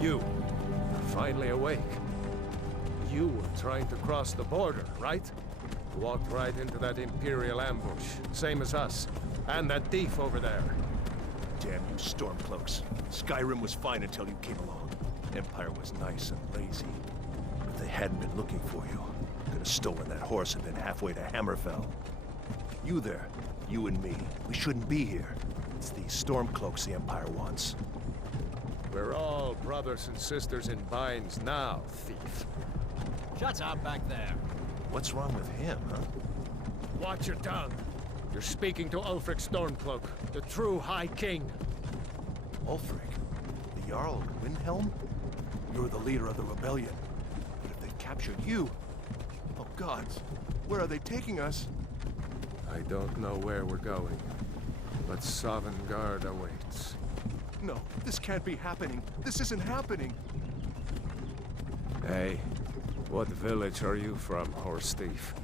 You, you're finally awake. You were trying to cross the border, right? Walked right into that Imperial ambush, same as us. And that thief over there. Damn you Stormcloaks. Skyrim was fine until you came along. Empire was nice and lazy. If they hadn't been looking for you, could have stolen that horse and been halfway to Hammerfell. You there, you and me, we shouldn't be here. It's these Stormcloaks the Empire wants. We're all brothers and sisters in binds now, thief. Shut up back there. What's wrong with him, huh? Watch your tongue. You're speaking to Ulfric Stormcloak, the true High King. Ulfric? The Jarl of Windhelm? You're the leader of the rebellion. But if they captured you... Oh gods, where are they taking us? I don't know where we're going, but Sovngarde awaits. No, this can't be happening. This isn't happening. Hey, what village are you from, horse thief?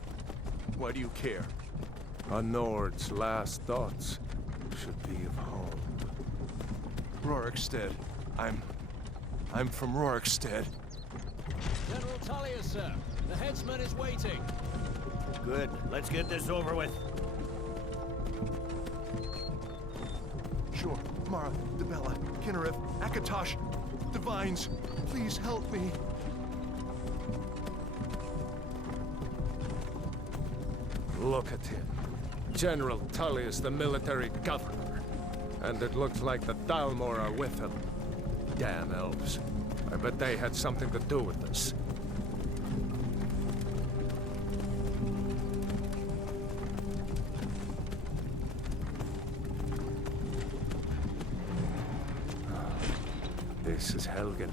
Why do you care? A Nord's last thoughts should be of home. Rorikstead. I'm from Rorikstead. General Tullius, sir. The headsman is waiting. Good. Let's get this over with. Sure. Mara, Dibella, Kinnereth, Akatosh, Divines, please help me. Look at him. General Tullius, the military governor. And it looks like the Dalmor are with him. Damn elves. I bet they had something to do with this. This is Helgen.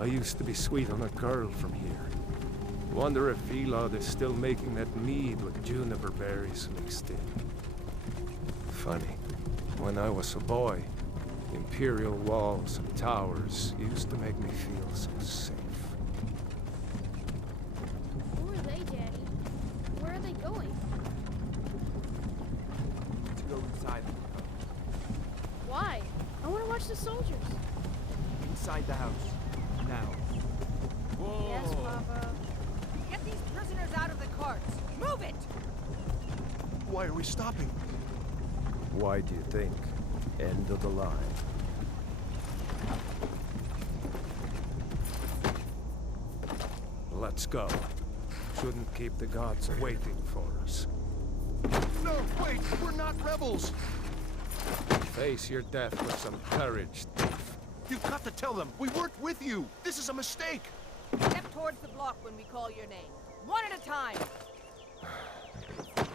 I used to be sweet on a girl from here. Wonder if Vilod is still making that mead with juniper berries mixed in. Funny. When I was a boy, Imperial walls and towers used to make me feel so safe. Who are they, Daddy? Where are they going? To go inside. Why? I want to watch the soldiers. Inside the house. Now. Whoa. Yes, Papa. Get these prisoners out of the carts. Move it! Why are we stopping? Why do you think? End of the line. Let's go. Shouldn't keep the gods waiting for us. No, wait! We're not rebels! Face your death with some courage, thief. You've got to tell them! We weren't with you! This is a mistake! Step towards the block when we call your name. One at a time.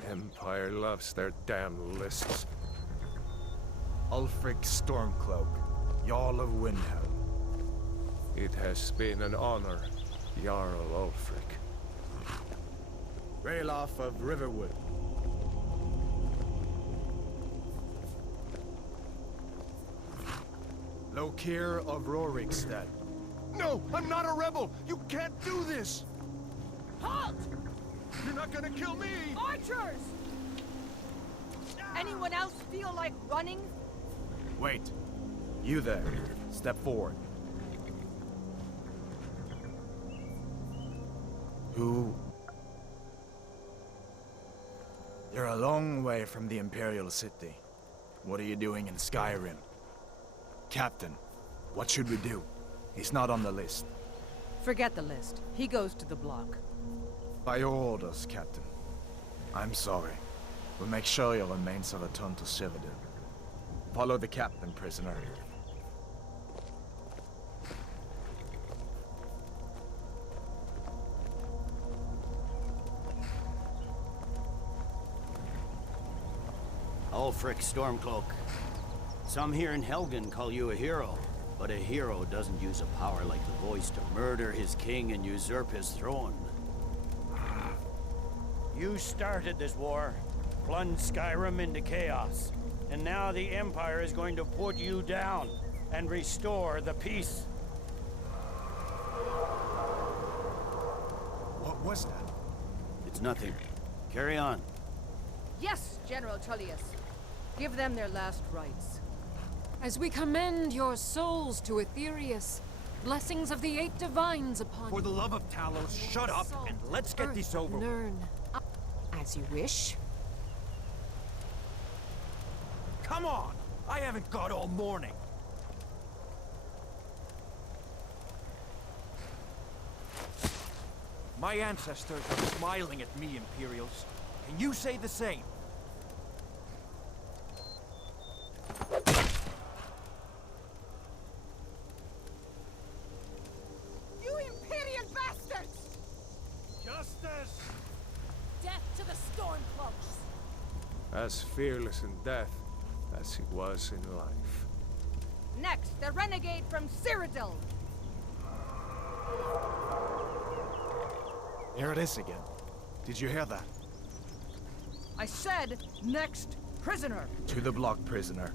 Empire loves their damn lists. Ulfric Stormcloak, Jarl of Windhelm. It has been an honor, Jarl Ulfric. Ralof of Riverwood. Lokir of Rorikstead. No! I'm not a rebel! You can't do this! Halt! You're not gonna kill me! Archers! Anyone else feel like running? Wait. You there. Step forward. Who? You're a long way from the Imperial City. What are you doing in Skyrim? Captain, what should we do? He's not on the list. Forget the list. He goes to the block. By your orders, Captain. I'm sorry. We'll make sure your remains are returned to Cyrodiil. Follow the captain, prisoner. Ulfric Stormcloak. Some here in Helgen call you a hero, but a hero doesn't use a power like the voice to murder his king and usurp his throne. You started this war, plunged Skyrim into chaos, and now the Empire is going to put you down and restore the peace. What was that? It's nothing. Carry on. Yes, General Tullius. Give them their last rites. As we commend your souls to Aetherius, Blessings of the 8 divines upon For you. the love of Talos, shut up and let's get this over with. Learn. As you wish. Come on! I haven't got all morning. My ancestors are smiling at me, Imperials. Can you say the same? You Imperial bastards! Justice! Death to the Stormcloaks! As fearless in death as he was in life. Next, the renegade from Cyrodiil! Here it is again. Did you hear that? I said, next prisoner! To the block, prisoner.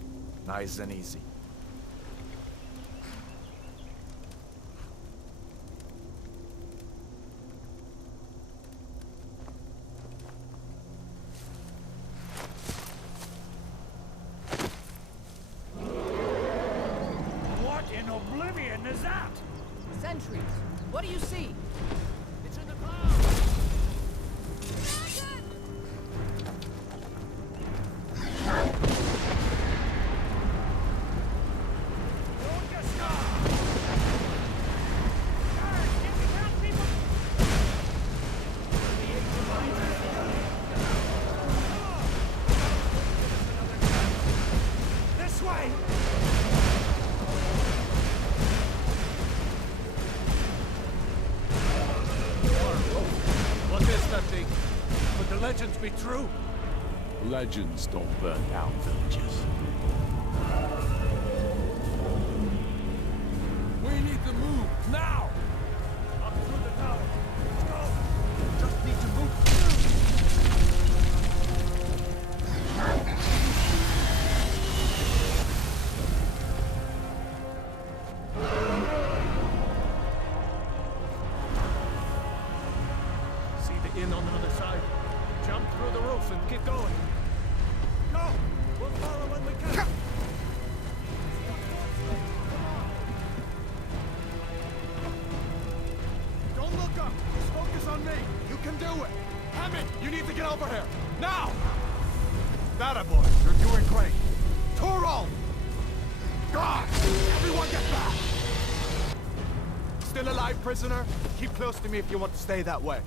Nice and easy. What in oblivion is that? Sentries, what do you see? It's in the clouds! This way! What is that thing? Could the legends be true? Legends don't burn down villages. We need to move, now! Up through the tower. Let's go! Just need to move. See the inn on the other side. Jump through the roof and keep going. Go! We'll follow when we can. Don't look up! Just focus on me! You can do it! Hammond, you need to get over here! Now! That boy, you're doing great! Toro! God! Everyone get back! Still alive, prisoner? Keep close to me if you want to stay that way.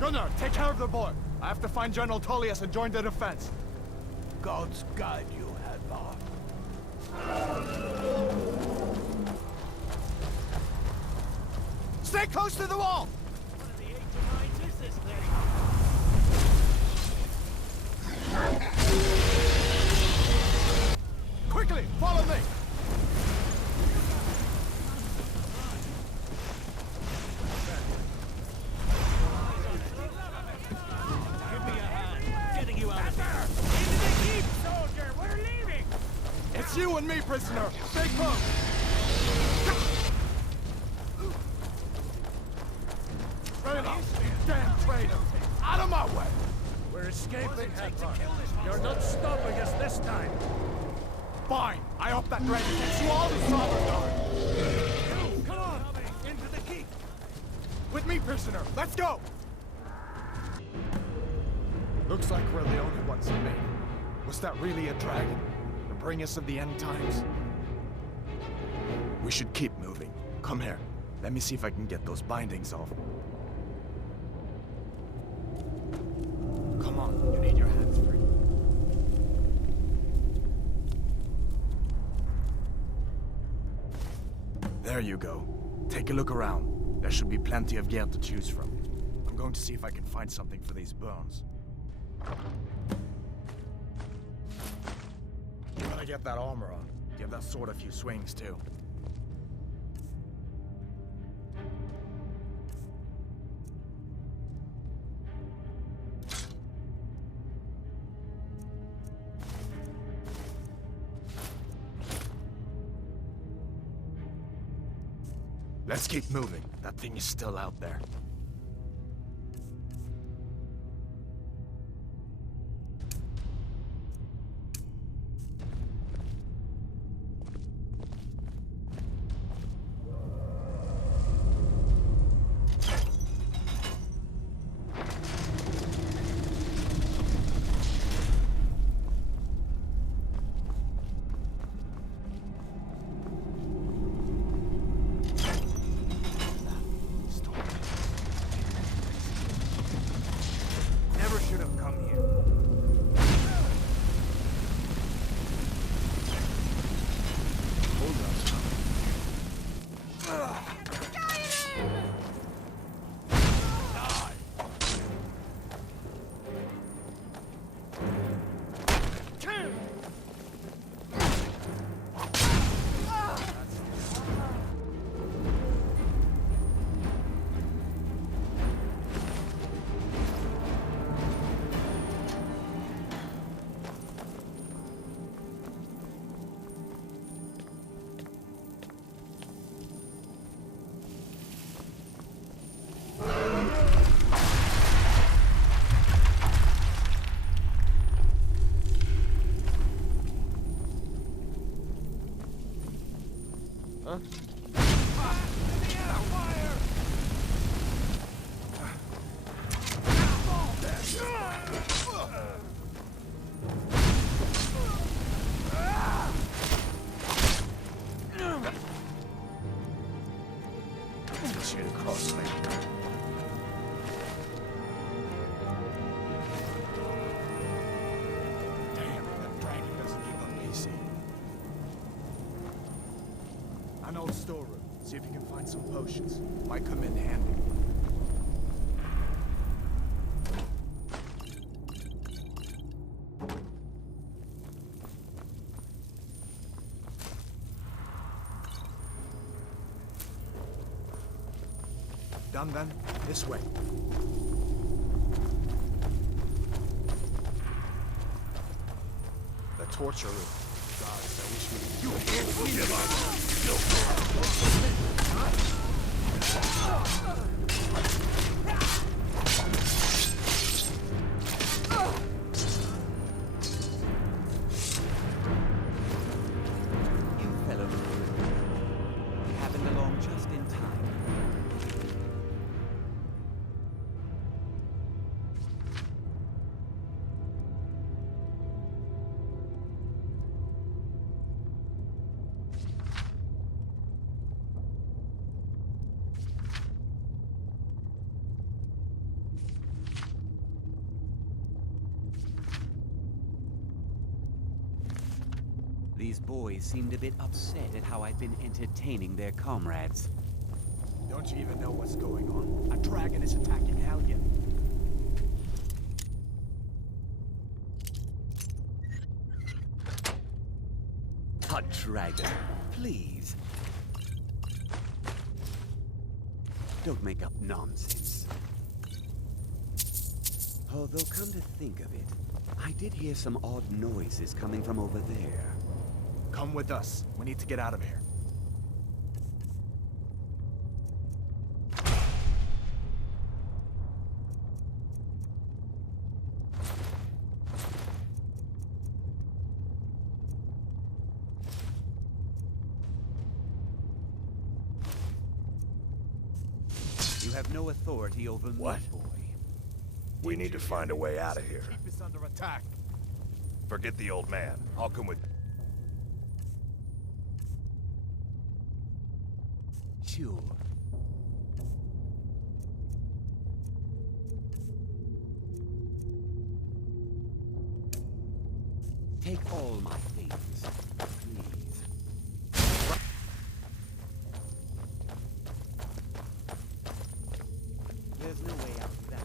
Gunnar, take care of the boy! I have to find General Tullius and join the defense. Gods guide you, Hadvar. Stay close to the wall! What of the 8 divines is this thing? Quickly, follow me! Give me a hand. Getting you out of here. Into the keep, soldier. We're leaving. It's you and me, prisoner! Stay close! Rayla, damn traitor! Out of my way! We're escaping, Hadvar. You're not stopping us this time. Fine! I hope that dragon takes you all to Solidar! Come on. Into the keep. With me, prisoner! Let's go! Looks like we're the only ones that made it. Was that really a dragon? To bring us of the end times? We should keep moving. Come here. Let me see if I can get those bindings off. Come on, you need your hands free. There you go. Take a look around. There should be plenty of gear to choose from. I'm going to see if I can find something for these burns. You gotta get that armor on. Give that sword a few swings, too. Let's keep moving. That thing is still out there. Huh? Shit across me. Damn, that dragon doesn't give up easy. An old storeroom. See if you can find some potions. Might come in handy. Done then? This way. The torture room. Gods, I wish we... You can't give You fellows happened along just in time. These boys seemed a bit upset at how I've been entertaining their comrades. Don't you even know what's going on? A dragon is attacking Helgen. A dragon, please. Don't make up nonsense. Although, come to think of it, I did hear some odd noises coming from over there. Come with us. We need to get out of here. You have no authority over me, What? boy. We need to find a way out of here. Keep us under attack. Forget the old man. I'll come with... Sure. Take all my things, please. There's no way out of that.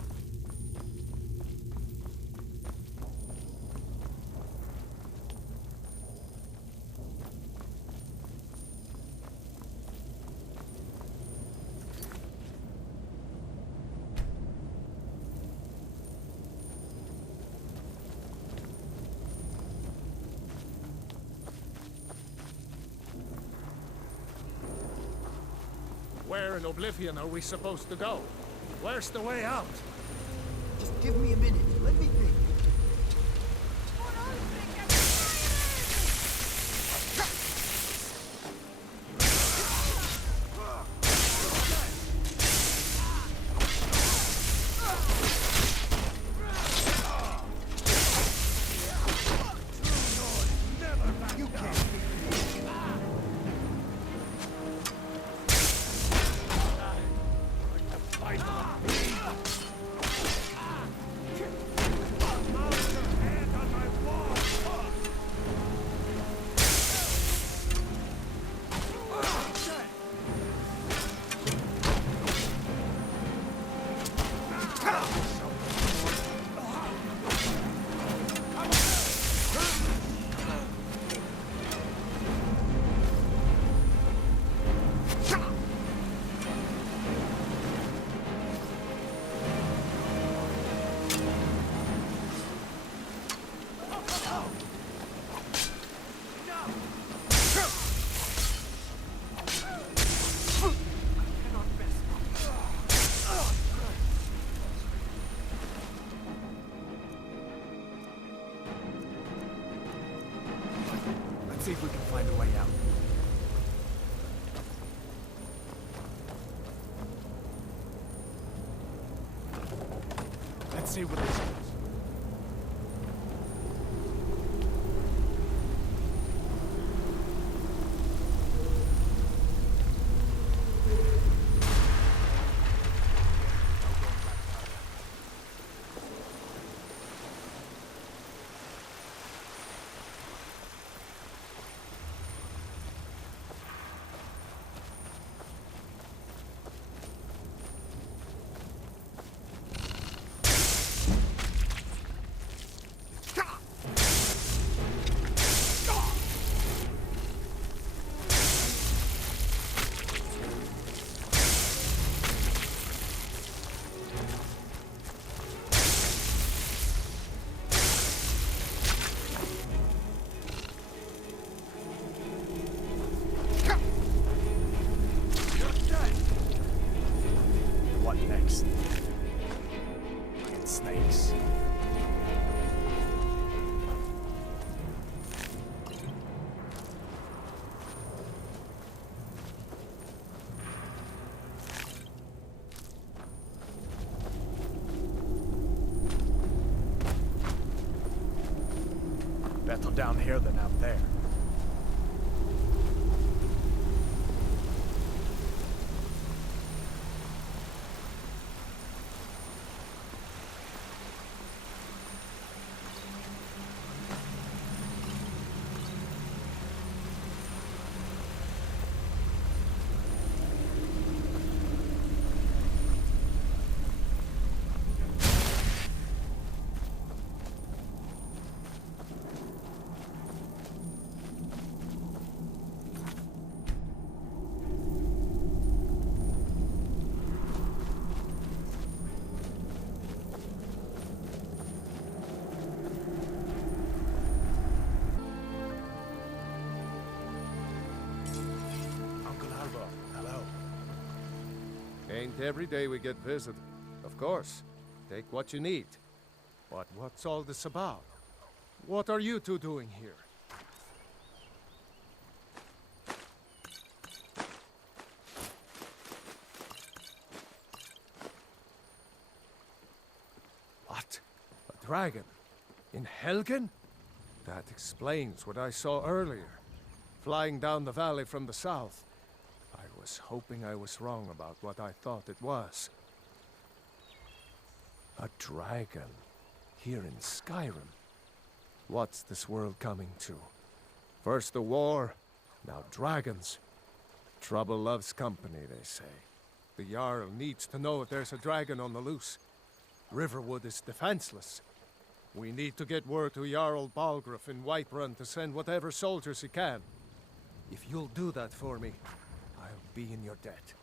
Where in Oblivion are we supposed to go? Where's the way out? Just give me a minute. Let me think. See if we can find a way out. see what this is. Snakes. Better down here than out there. Ain't every day we get visited. Of course. Take what you need. But what's all this about? What are you two doing here? What? A dragon? In Helgen? That explains what I saw earlier. Flying down the valley from the south. I was hoping I was wrong about what I thought it was. A dragon. Here in Skyrim. What's this world coming to? First the war, now dragons. Trouble loves company, they say. The Jarl needs to know if there's a dragon on the loose. Riverwood is defenseless. We need to get word to Jarl Balgruuf in Whiterun to send whatever soldiers he can. If you'll do that for me, I'll be in your debt.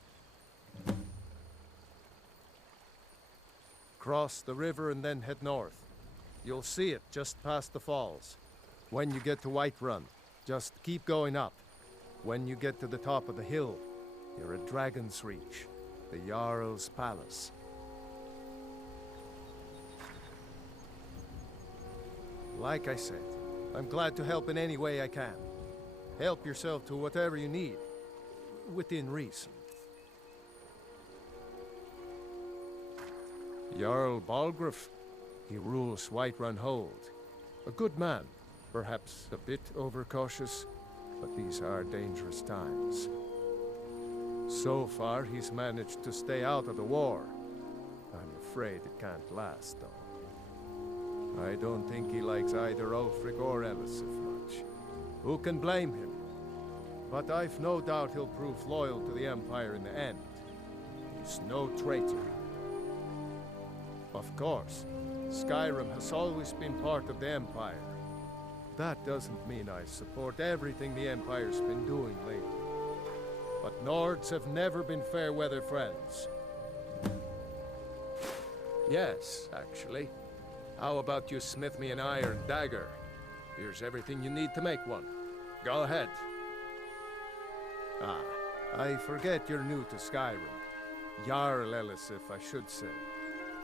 Cross the river and then head north. You'll see it just past the falls. When you get to Whiterun, just keep going up. When you get to the top of the hill, you're at Dragon's Reach, the Jarl's palace. Like I said, I'm glad to help in any way I can. Help yourself to whatever you need, within reason. Jarl Balgruuf, he rules Whiterun Hold. A good man, perhaps a bit overcautious, but these are dangerous times. So far, he's managed to stay out of the war. I'm afraid it can't last, though. I don't think he likes either Ulfric or Elisif much. Who can blame him? But I've no doubt he'll prove loyal to the Empire in the end. He's no traitor. Of course, Skyrim has always been part of the Empire. That doesn't mean I support everything the Empire's been doing lately. But Nords have never been fair-weather friends. Yes, actually. How about you smith me an iron dagger? Here's everything you need to make one. Go ahead. Ah, I forget you're new to Skyrim. Jarl Elisif, I should say.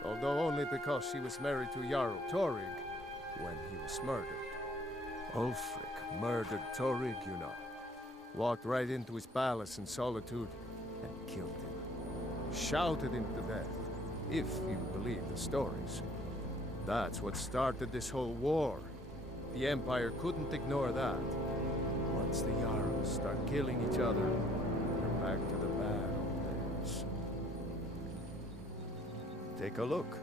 Although only because she was married to Jarl Torygg when he was murdered. Ulfric murdered Torygg, you know. Walked right into his palace in Solitude and killed him. Shouted him to death, if you believe the stories. That's what started this whole war. The Empire couldn't ignore that. Once the Jarls start killing each other, we're back to the bad old days. Take a look.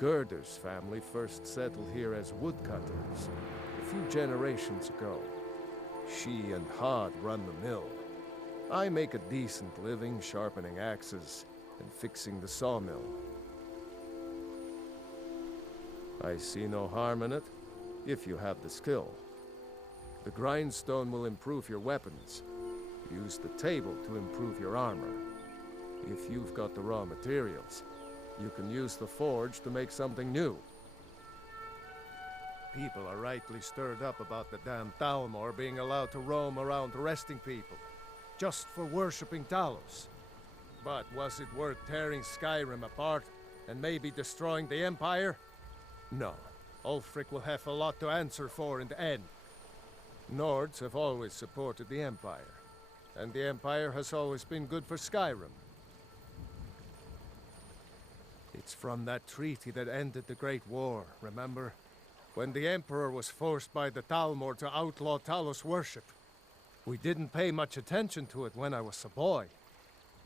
Gerder's family first settled here as woodcutters a few generations ago. She and Hod run the mill. I make a decent living sharpening axes and fixing the sawmill. I see no harm in it, if you have the skill. The grindstone will improve your weapons. Use the table to improve your armor. If you've got the raw materials, you can use the forge to make something new. People are rightly stirred up about the damn Thalmor being allowed to roam around arresting people, just for worshipping Talos. But was it worth tearing Skyrim apart and maybe destroying the Empire? No. Ulfric will have a lot to answer for in the end. Nords have always supported the Empire, and the Empire has always been good for Skyrim. It's from that treaty that ended the Great War, remember? When the Emperor was forced by the Thalmor to outlaw Talos worship. We didn't pay much attention to it when I was a boy.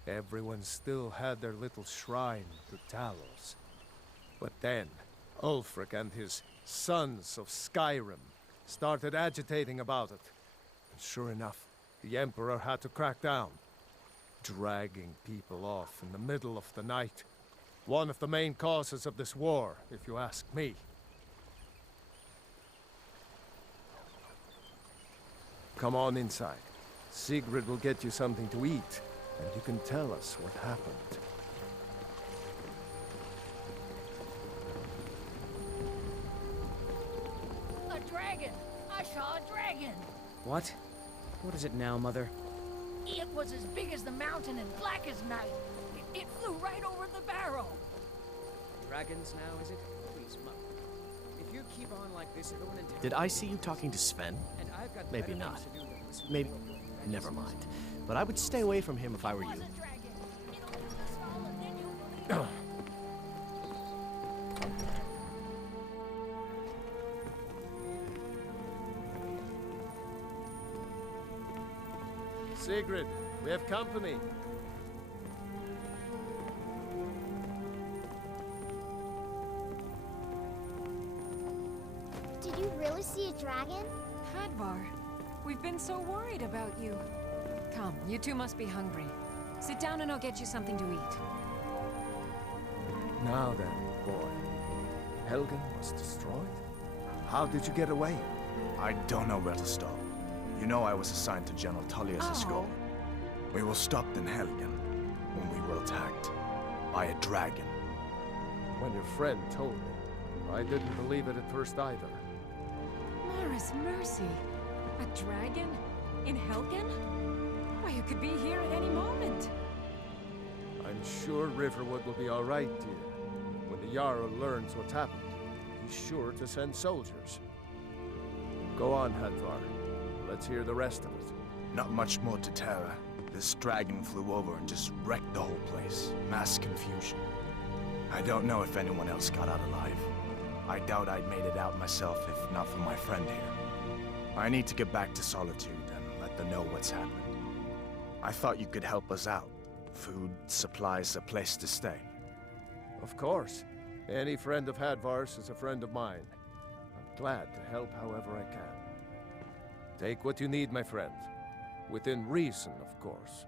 Everyone still had their little shrine to Talos. But then, Ulfric and his sons of Skyrim started agitating about it. And sure enough, the Emperor had to crack down, dragging people off in the middle of the night. One of the main causes of this war, if you ask me. Come on inside. Sigrid will get you something to eat, and you can tell us what happened. A dragon! I saw a dragon! What? What is it now, Mother? It was as big as the mountain and black as night. It flew right over the barrel. Dragons now, is it? Please, Mother. If you keep on like this, everyone in town... Did I see you talking to Sven? And I've got Maybe not. Maybe... Never mind. But I would stay away from him if I were you. Sigrid, we have company. Did you really see a dragon? Hadvar, we've been so worried about you. Come, you two must be hungry. Sit down and I'll get you something to eat. Now then, boy. Helgen was destroyed? How did you get away? I don't know where to stop. You know I was assigned to General Tullius' escort. We were stopped in Helgen when we were attacked by a dragon. When your friend told me, I didn't believe it at first either. Mara's mercy. A dragon? In Helgen? Why, you could be here at any moment. I'm sure Riverwood will be all right, dear. When the Jarl learns what's happened, he's sure to send soldiers. Go on, Hadvar. Let's hear the rest of it. Not much more to Terra. This dragon flew over and just wrecked the whole place. Mass confusion. I don't know if anyone else got out alive. I doubt I'd made it out myself if not for my friend here. I need to get back to Solitude and let them know what's happened. I thought you could help us out. Food, supplies, a place to stay. Of course. Any friend of Hadvar's is a friend of mine. I'm glad to help however I can. Take what you need, my friend. Within reason, of course.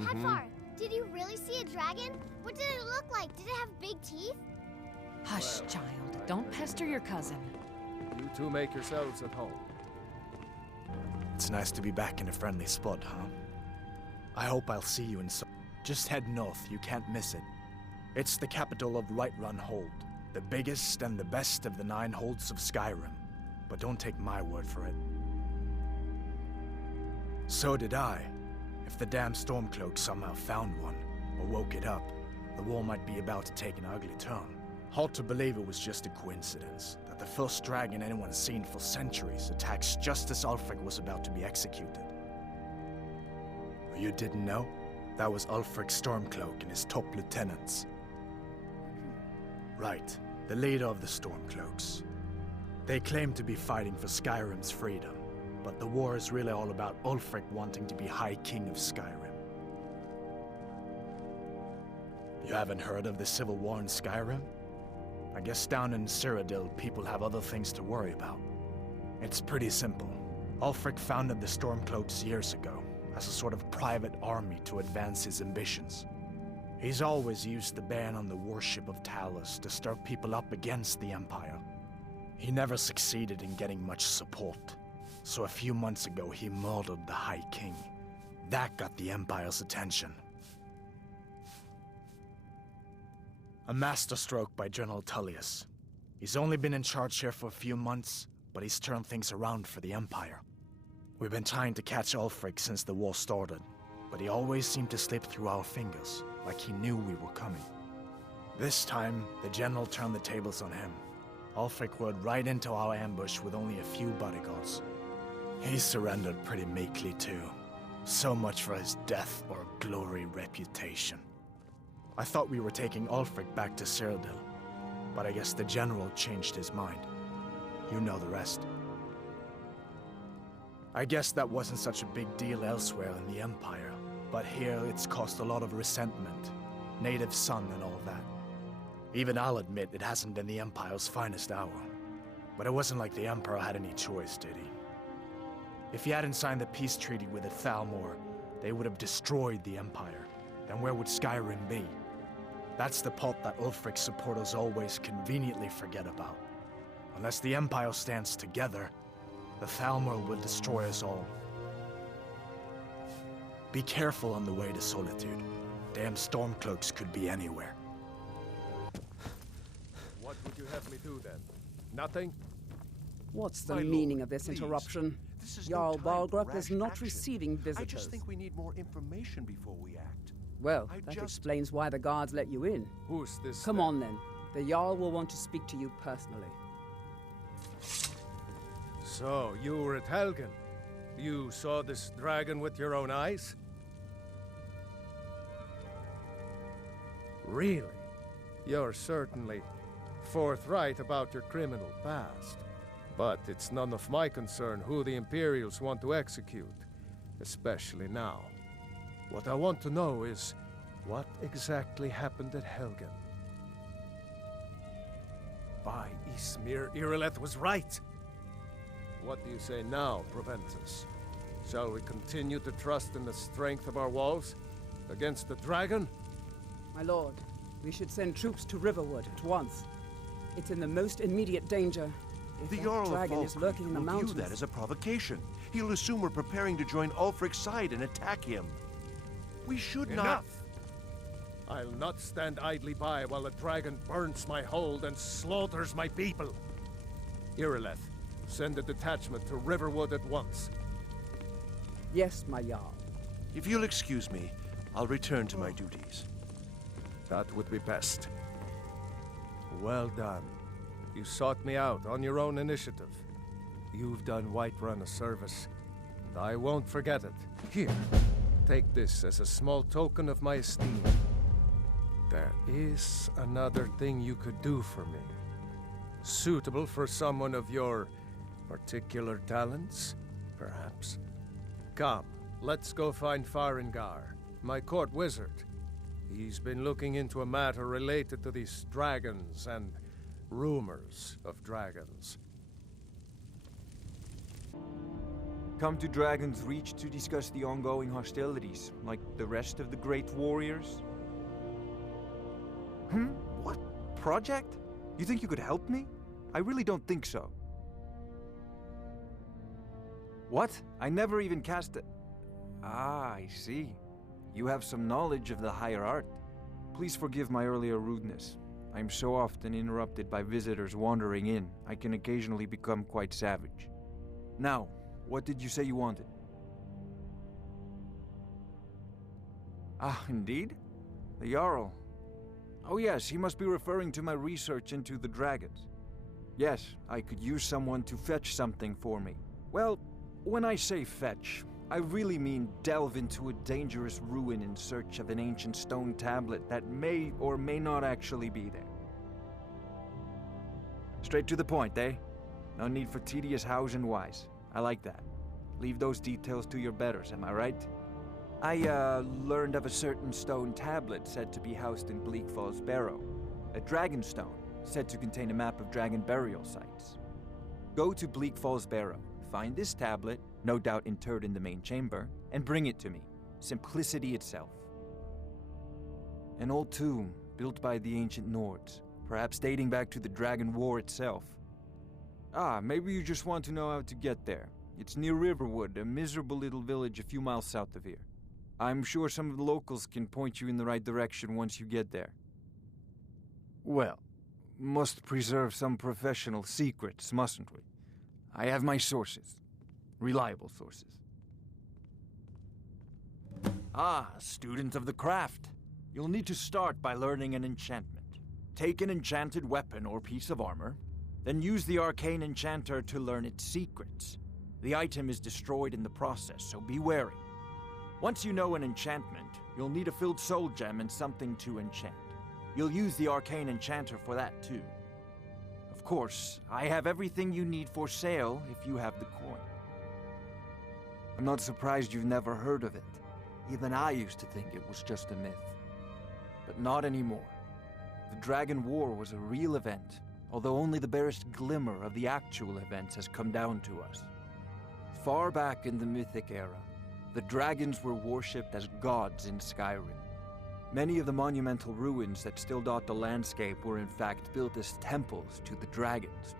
Hadvar, did you really see a dragon? What did it look like? Did it have big teeth? Hush, child. Don't pester your cousin. You two make yourselves at home. It's nice to be back in a friendly spot, huh? I hope I'll see you in Just head north. You can't miss it. It's the capital of Whiterun Hold, the biggest and the best of the 9 holds of Skyrim. But don't take my word for it. So did I. If the damn Stormcloak somehow found one, or woke it up, the war might be about to take an ugly turn. Hard to believe it was just a coincidence, that the first dragon anyone's seen for centuries attacks just as Ulfric was about to be executed. You didn't know? That was Ulfric Stormcloak and his top lieutenants. Right, the leader of the Stormcloaks. They claim to be fighting for Skyrim's freedom, but the war is really all about Ulfric wanting to be High King of Skyrim. You haven't heard of the Civil War in Skyrim? I guess down in Cyrodiil, people have other things to worry about. It's pretty simple. Ulfric founded the Stormcloaks years ago, as a sort of private army to advance his ambitions. He's always used the ban on the worship of Talos to stir people up against the Empire. He never succeeded in getting much support, so a few months ago he murdered the High King. That got the Empire's attention. A masterstroke by General Tullius. He's only been in charge here for a few months, but he's turned things around for the Empire. We've been trying to catch Ulfric since the war started, but he always seemed to slip through our fingers, like he knew we were coming. This time, the General turned the tables on him. Ulfric rode right into our ambush with only a few bodyguards. He surrendered pretty meekly too. So much for his death or glory reputation. I thought we were taking Ulfric back to Cyrodiil, but I guess the General changed his mind. You know the rest. I guess that wasn't such a big deal elsewhere in the Empire, but here it's caused a lot of resentment. Native son and all that. Even I'll admit it hasn't been the Empire's finest hour. But it wasn't like the Emperor had any choice, did he? If he hadn't signed the peace treaty with the Thalmor, they would have destroyed the Empire. Then where would Skyrim be? That's the part that Ulfric's supporters always conveniently forget about. Unless the Empire stands together, the Thalmor will destroy us all. Be careful on the way to Solitude. Damn Stormcloaks could be anywhere. What would you have me do then? Nothing? What's the meaning of this interruption? Jarl Balgrup is not receiving visitors. I just think we need more information before we act. Well, that explains why the guards let you in. Who's this? Come on then. The Jarl will want to speak to you personally. So, you were at Helgen. You saw this dragon with your own eyes? Really? You're certainly forthright about your criminal past. But it's none of my concern who the Imperials want to execute, especially now. What I want to know is, what exactly happened at Helgen? By Ysmir, Irileth was right! What do you say now, Proventus? Shall we continue to trust in the strength of our walls against the dragon? My lord, we should send troops to Riverwood at once. It's in the most immediate danger. If The that Jarl of dragon is Falkreath lurking in the will mountains. view that as a provocation. He'll assume we're preparing to join Ulfric's side and attack him. We should not... Enough! I'll not stand idly by while the dragon burns my hold and slaughters my people. Irileth, send a detachment to Riverwood at once. Yes, my Jarl. If you'll excuse me, I'll return to my duties. That would be best. Well done. You sought me out on your own initiative. You've done Whiterun a service, and I won't forget it. Here, take this as a small token of my esteem. There is another thing you could do for me. Suitable for someone of your particular talents, perhaps? Come, let's go find Farengar, my court wizard. He's been looking into a matter related to these dragons and rumors of dragons. Come to Dragon's Reach to discuss the ongoing hostilities, like the rest of the great warriors? What? Project? You think you could help me? I really don't think so. What? I never even cast a... Ah, I see. You have some knowledge of the higher art. Please forgive my earlier rudeness. I am so often interrupted by visitors wandering in, I can occasionally become quite savage. Now, what did you say you wanted? Ah, indeed? The Jarl. Oh yes, he must be referring to my research into the dragons. Yes, I could use someone to fetch something for me. Well, when I say fetch, I really mean delve into a dangerous ruin in search of an ancient stone tablet that may or may not actually be there. Straight to the point, eh? No need for tedious hows and whys. I like that. Leave those details to your betters, am I right? I, learned of a certain stone tablet said to be housed in Bleak Falls Barrow. A dragon stone, said to contain a map of dragon burial sites. Go to Bleak Falls Barrow, find this tablet, no doubt interred in the main chamber, and bring it to me. Simplicity itself. An old tomb, built by the ancient Nords, perhaps dating back to the Dragon War itself. Ah, maybe you just want to know how to get there. It's near Riverwood, a miserable little village a few miles south of here. I'm sure some of the locals can point you in the right direction once you get there. Well, must preserve some professional secrets, mustn't we? I have my sources. Reliable sources. Ah, student of the craft. You'll need to start by learning an enchantment. Take an enchanted weapon or piece of armor, then use the arcane enchanter to learn its secrets. The item is destroyed in the process, so be wary. Once you know an enchantment, you'll need a filled soul gem and something to enchant. You'll use the arcane enchanter for that too. Of course, I have everything you need for sale if you have the coin. I'm not surprised you've never heard of it. Even I used to think it was just a myth. But not anymore. The Dragon War was a real event, although only the barest glimmer of the actual events has come down to us. Far back in the Mythic era, the dragons were worshipped as gods in Skyrim. Many of the monumental ruins that still dot the landscape were in fact built as temples to the dragons.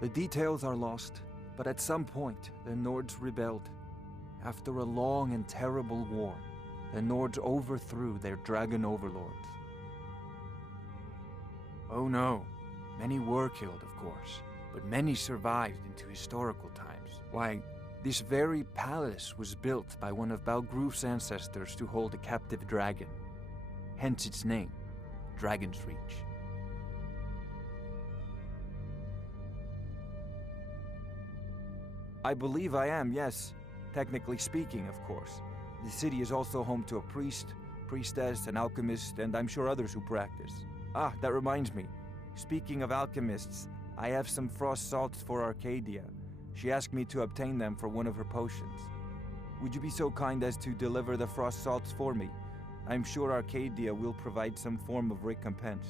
The details are lost, but at some point, the Nords rebelled. After a long and terrible war, the Nords overthrew their dragon overlords. Oh no, many were killed, of course, but many survived into historical times. Why, this very palace was built by one of Balgruf's ancestors to hold a captive dragon. Hence its name, Dragon's Reach. I believe I am, yes. Technically speaking, of course. The city is also home to a priest, priestess, an alchemist, and I'm sure others who practice. Ah, that reminds me. Speaking of alchemists, I have some frost salts for Arcadia. She asked me to obtain them for one of her potions. Would you be so kind as to deliver the frost salts for me? I'm sure Arcadia will provide some form of recompense.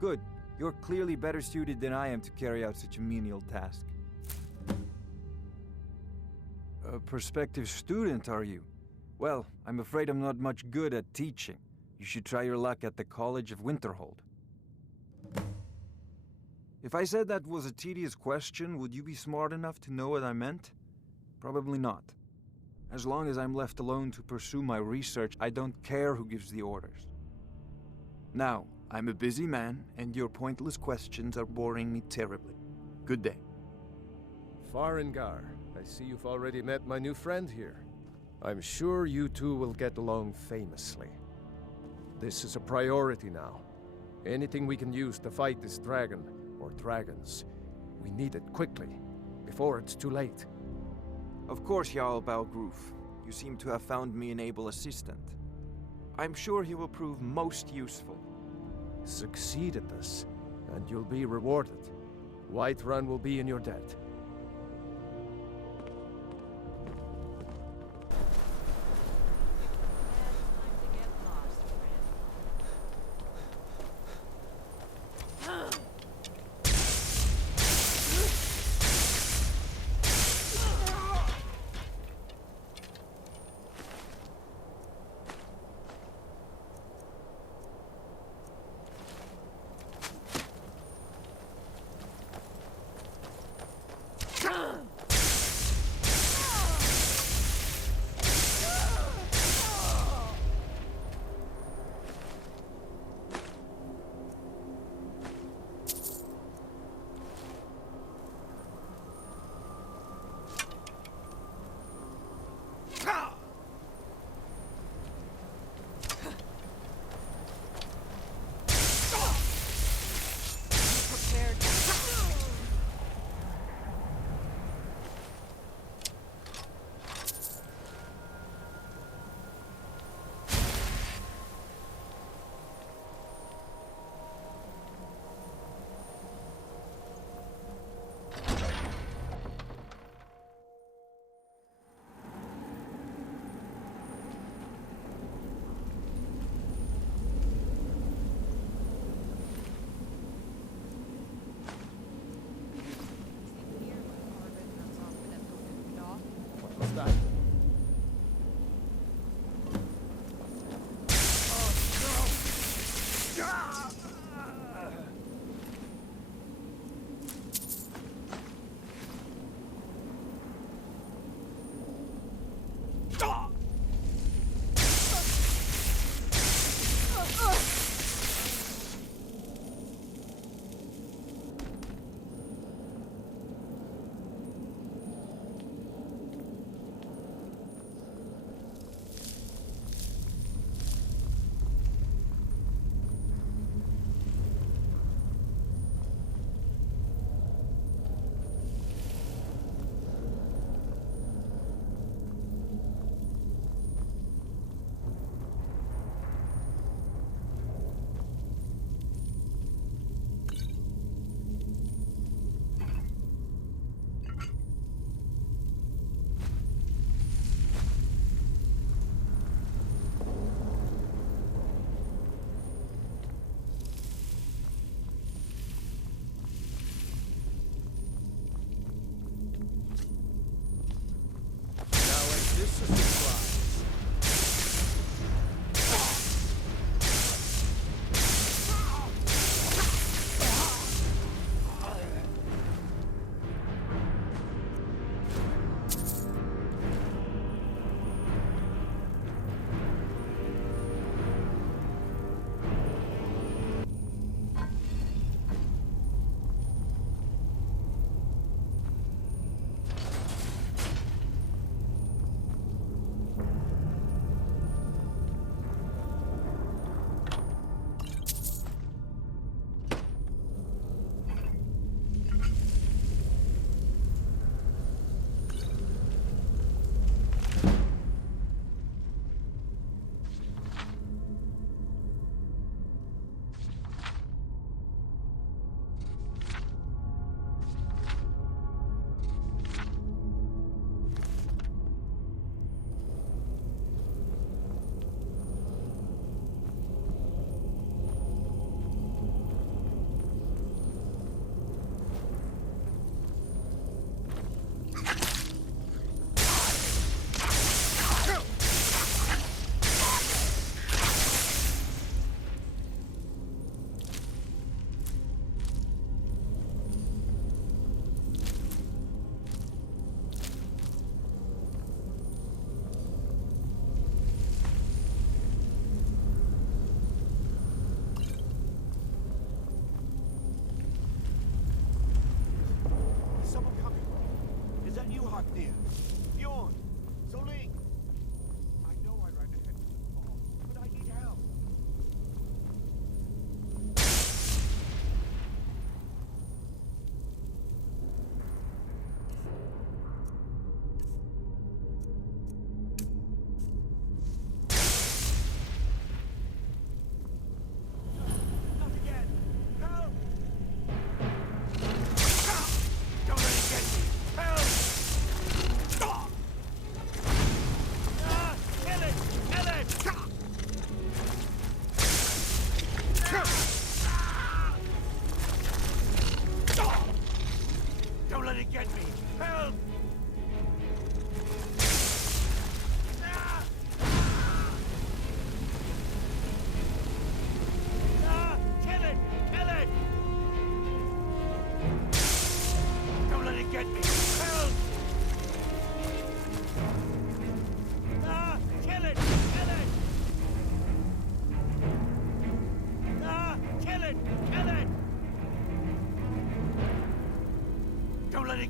Good. You're clearly better suited than I am to carry out such a menial task. A prospective student, are you? Well, I'm afraid I'm not much good at teaching. You should try your luck at the College of Winterhold. If I said that was a tedious question, would you be smart enough to know what I meant? Probably not. As long as I'm left alone to pursue my research, I don't care who gives the orders. Now, I'm a busy man, and your pointless questions are boring me terribly. Good day. Farengar, I see you've already met my new friend here. I'm sure you two will get along famously. This is a priority now. Anything we can use to fight this dragon, or dragons, we need it quickly, before it's too late. Of course, Jarl Balgruf. You seem to have found me an able assistant. I'm sure he will prove most useful. Succeed at this, and you'll be rewarded. Whiterun will be in your debt. that?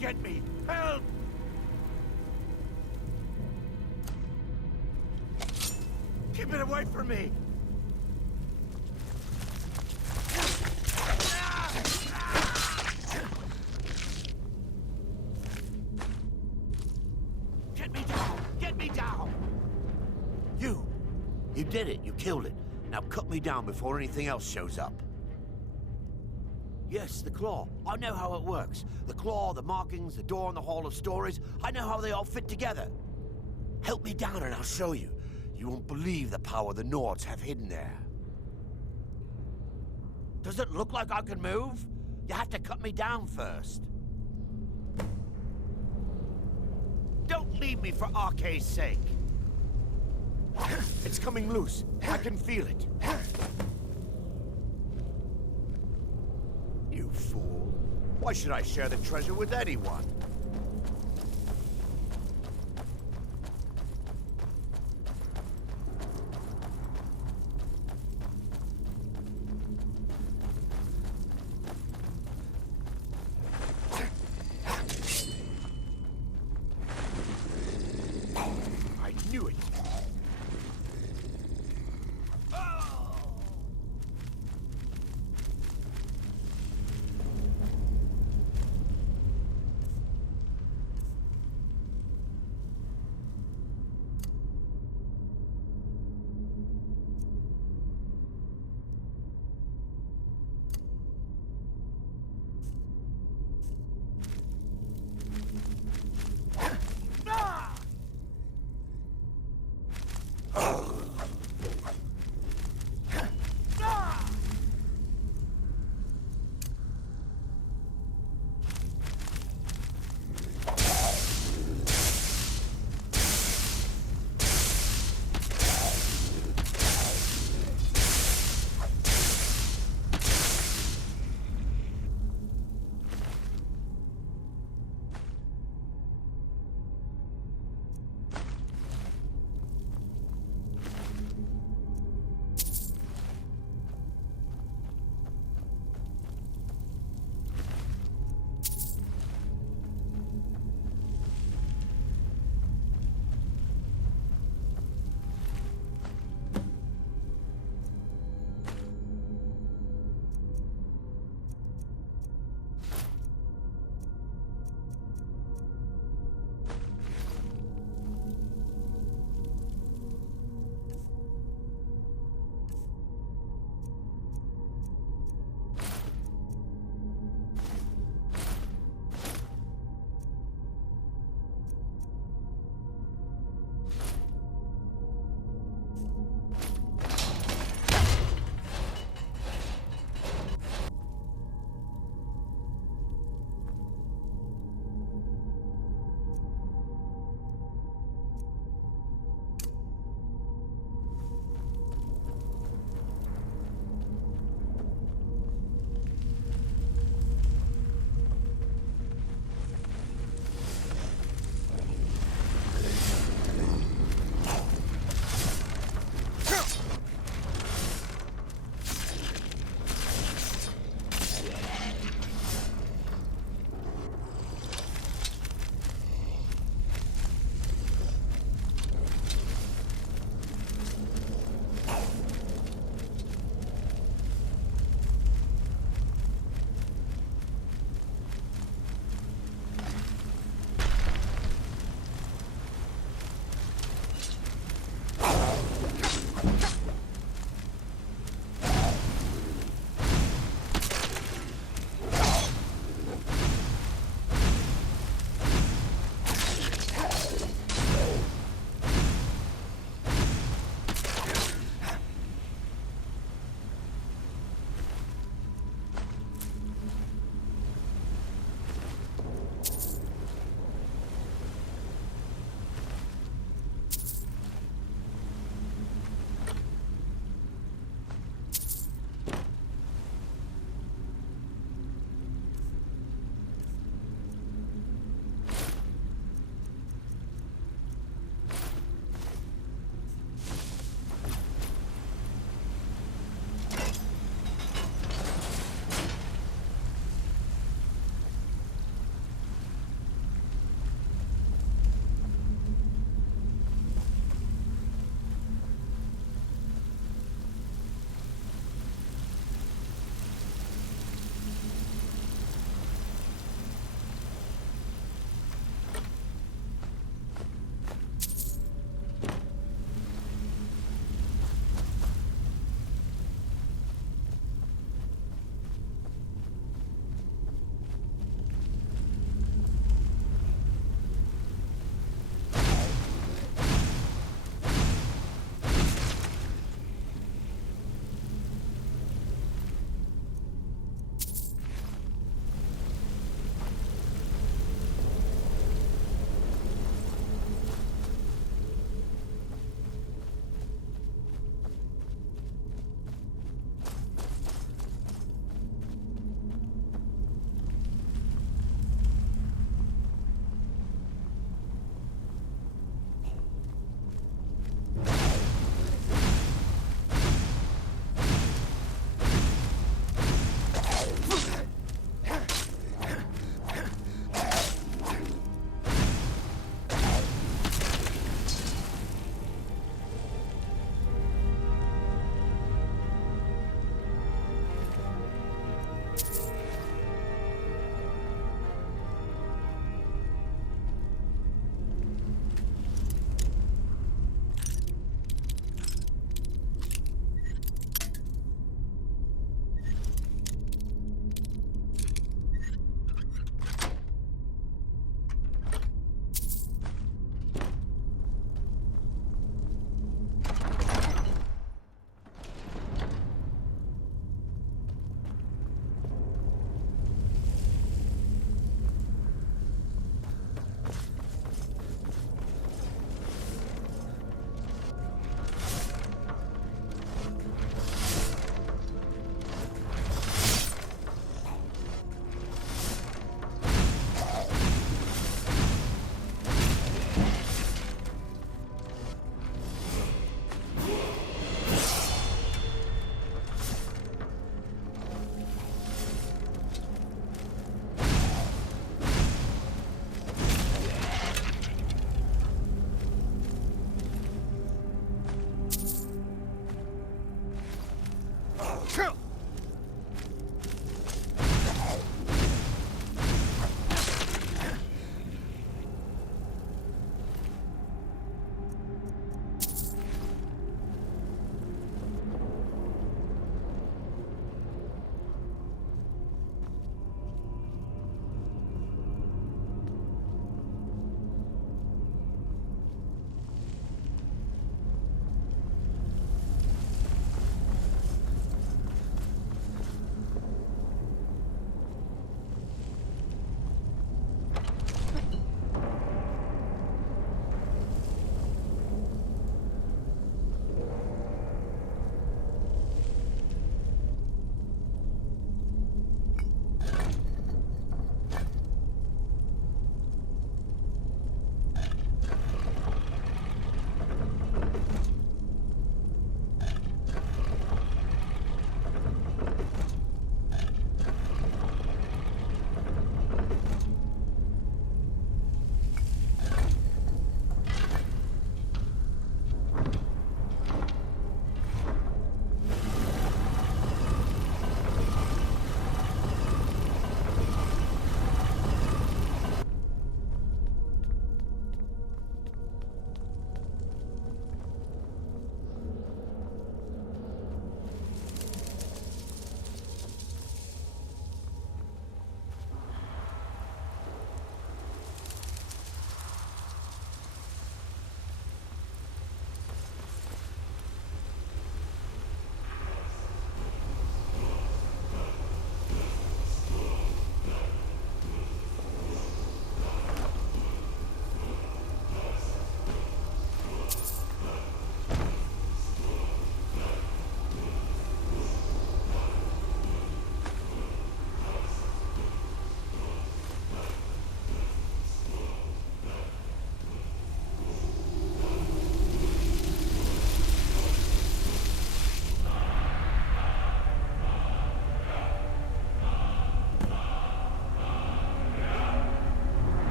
Get me! Help! Keep it away from me! Get me down! Get me down! You did it. You killed it. Now cut me down before anything else shows up. Yes, the claw. I know how it works. The claw, the markings, the door in the Hall of Stories. I know how they all fit together. Help me down and I'll show you. You won't believe the power the Nords have hidden there. Does it look like I can move? You have to cut me down first. Don't leave me for RK's sake. It's coming loose. I can feel it. You fool. Why should I share the treasure with anyone? I knew it.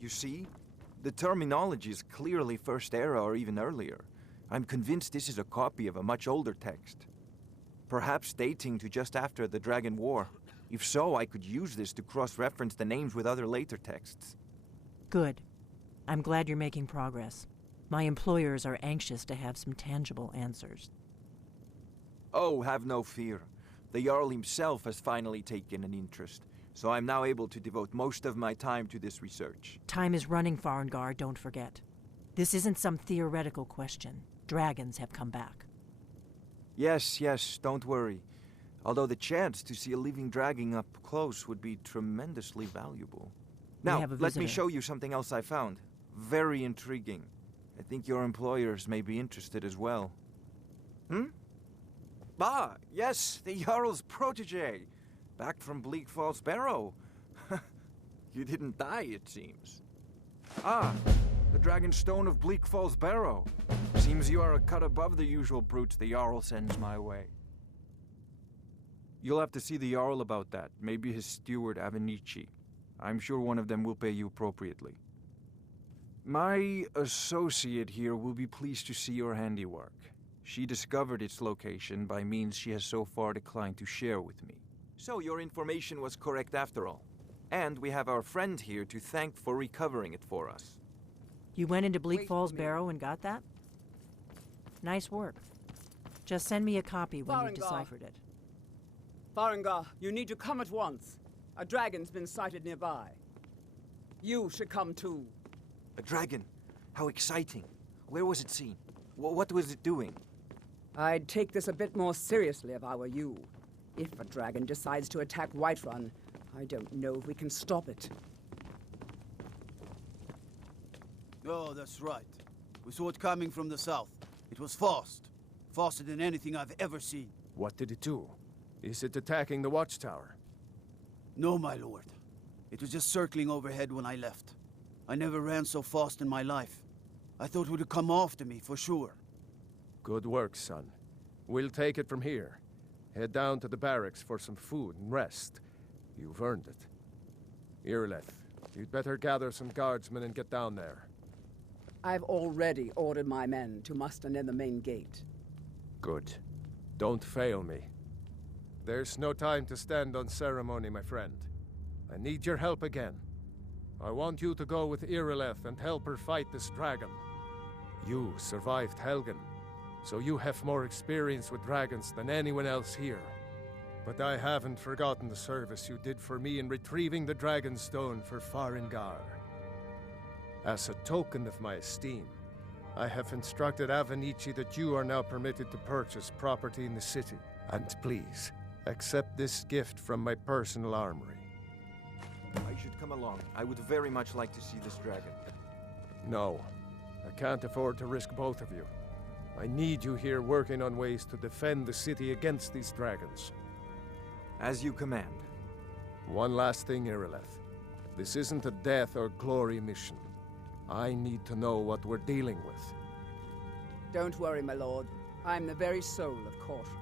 You see? The terminology is clearly First Era or even earlier. I'm convinced this is a copy of a much older text. Perhaps dating to just after the Dragon War. If so, I could use this to cross-reference the names with other later texts. Good. I'm glad you're making progress. My employers are anxious to have some tangible answers. Oh, have no fear. The Jarl himself has finally taken an interest, so I'm now able to devote most of my time to this research. Time is running, Farengar, don't forget. This isn't some theoretical question. Dragons have come back. Yes, don't worry. Although the chance to see a living dragon up close would be tremendously valuable. Now, let me show you something else I found. Very intriguing. I think your employers may be interested as well. Ah, yes, the Jarl's protege. Back from Bleak Falls Barrow. You didn't die, it seems. Ah, the Dragon Stone of Bleak Falls Barrow. Seems you are a cut above the usual brutes the Jarl sends my way. You'll have to see the Jarl about that. Maybe his steward, Avenici. I'm sure one of them will pay you appropriately. My associate here will be pleased to see your handiwork. She discovered its location by means she has so far declined to share with me. So your information was correct after all. And we have our friend here to thank for recovering it for us. You went into Bleak Falls Barrow and got that? Nice work. Just send me a copy when you've deciphered it. Farengar, you need to come at once. A dragon's been sighted nearby. You should come too. A dragon? How exciting. Where was it seen? What was it doing? I'd take this a bit more seriously if I were you. If a dragon decides to attack Whiterun, I don't know if we can stop it. Oh, that's right. We saw it coming from the south. It was fast. Faster than anything I've ever seen. What did it do? Is it attacking the watchtower? No, my lord. It was just circling overhead when I left. I never ran so fast in my life. I thought it would come after me, for sure. Good work, son. We'll take it from here. Head down to the barracks for some food and rest. You've earned it. Irileth, you'd better gather some guardsmen and get down there. I've already ordered my men to muster near the main gate. Good. Don't fail me. There's no time to stand on ceremony, my friend. I need your help again. I want you to go with Irileth and help her fight this dragon. You survived Helgen, so you have more experience with dragons than anyone else here. But I haven't forgotten the service you did for me in retrieving the Dragon Stone for Farengar. As a token of my esteem, I have instructed Avenici that you are now permitted to purchase property in the city. And please, accept this gift from my personal armory. I should come along. I would very much like to see this dragon. No, I can't afford to risk both of you. I need you here working on ways to defend the city against these dragons. As you command. One last thing, Irileth. This isn't a death or glory mission. I need to know what we're dealing with. Don't worry, my lord. I'm the very soul of caution.